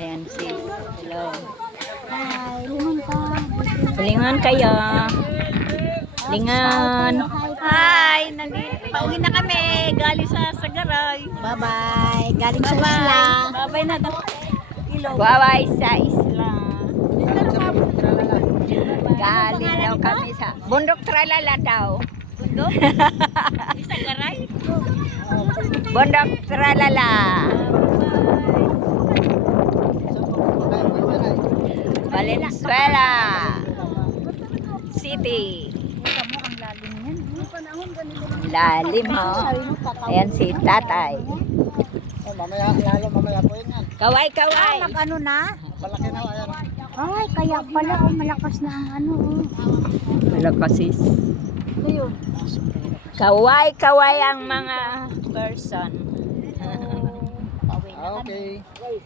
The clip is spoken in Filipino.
Ayan sis. Hello. Hi, lingon ka. Lingon kayo. Lingon. Hi, pauwi na kami. Galing sa Sagaray. Bye-bye. Galing sa isla. Bye-bye na daw. Bye-bye sa isla. Galing daw kami sa Bundok Tralala daw. Bundok? Di Sagaray? Bundok Tralala. Valenzuela City. Ang lalim yan. Lalim ho. Ayan si tatay. Mamaya po yan. Kaway-kaway. Ano na? Malaki na ayan. Ay, kaya pala malakas na ang ano. Malakas sis. Ito yun. Kaway-kaway ang mga person. Pauwi na kami. Okay.